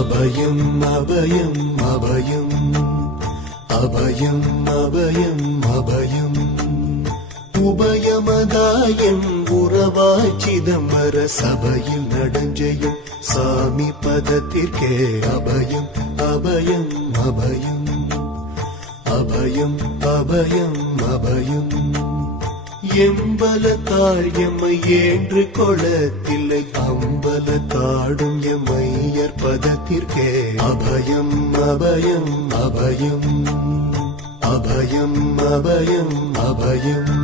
அபயம் அபயம் அபயம் அபயம் அபயம் அபயம் உபயமதாயம் உறவாய் சிதம்பர சபையில் நடஞ்செய்யும் சாமி பதத்திற்கே அபயம் அபயம் அபயம் அபயம் அபயம் அபயம் எம்பலத்தாள் எம்மை ஏன்று கொளத்தில்லை அம்பலத்தாடும் எம்மையர் பதத்திற்கே அபயம் அபயம் அபயம் அபயம் அபயம் அபயம்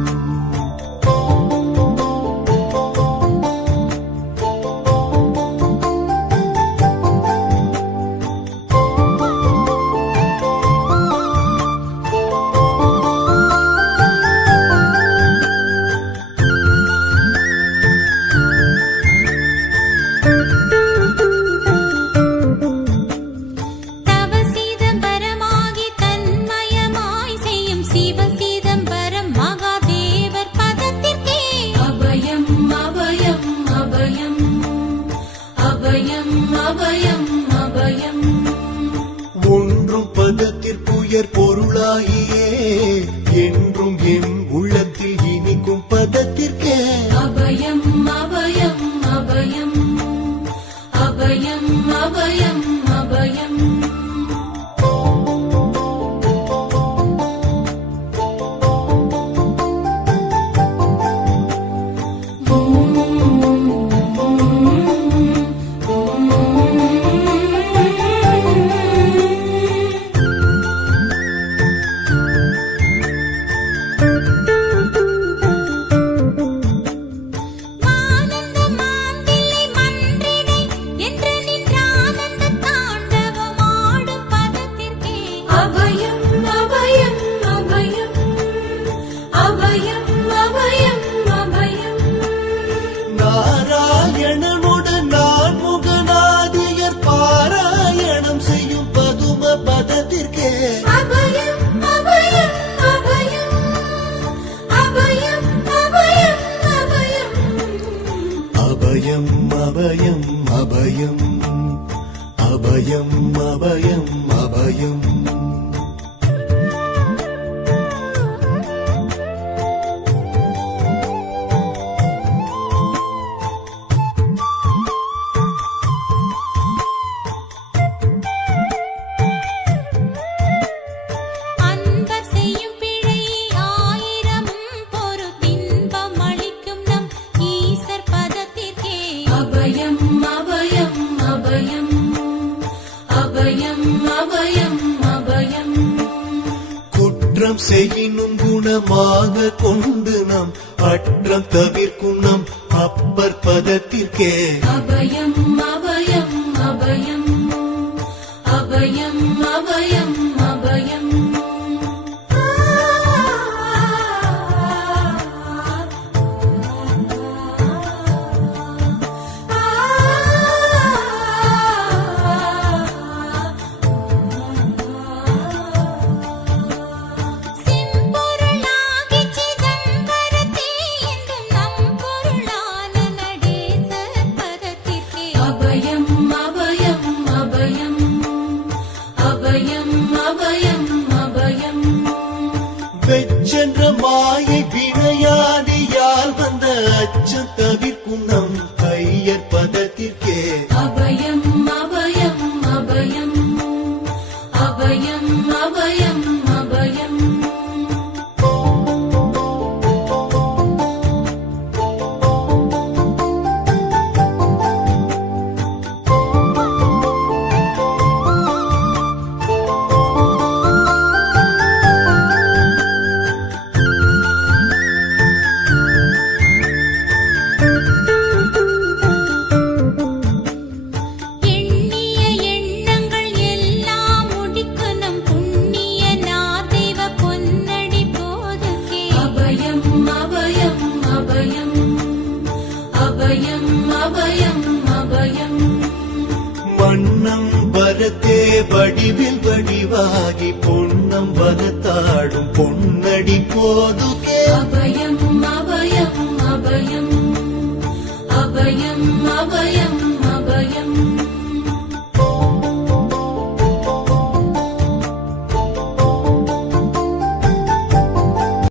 ஒன்றும் பதத்திற்குயர் பொருளாகியே என்றும் என் உள்ளத்தில் இனிக்கும் பதத்திற்கே அபயம் அபயம் அபயம் அபயம் அபயம் அபயம் நாராயணனுடன் நான் முகநாதியர் பாராயணம் செய்யும் பதும பதத்திற்கே அபயம் அபயம் அபயம் அபயம் அபயம் அபயம் அபயம் அபயம் அபயம் அபயம் அபயம் அபயம் குற்றம் செய்யினும் குணமாக கொண்டு நாம் அற்றம் தவிர்க்கும் நம் அப்பர் பதத்திற்கே அபயம் அபயம் அபயம் அபயம் அபயம் அபயம் வெச்சென்ற மாயை வினையாதியால் வந்த அச்சம் தவிர்க்கும் நம் ஐயர் பதத்திற்கே அபயம் அபயம் அபயம் அபயம் அபயம் அபயம் மன்னம் வரத்தே வடிவில் வடிவாகி பொன்னம் வரத்தாடும் பொன்னடி போதுகே அபயம் அபயம் அபயம் அபயம் அபயம்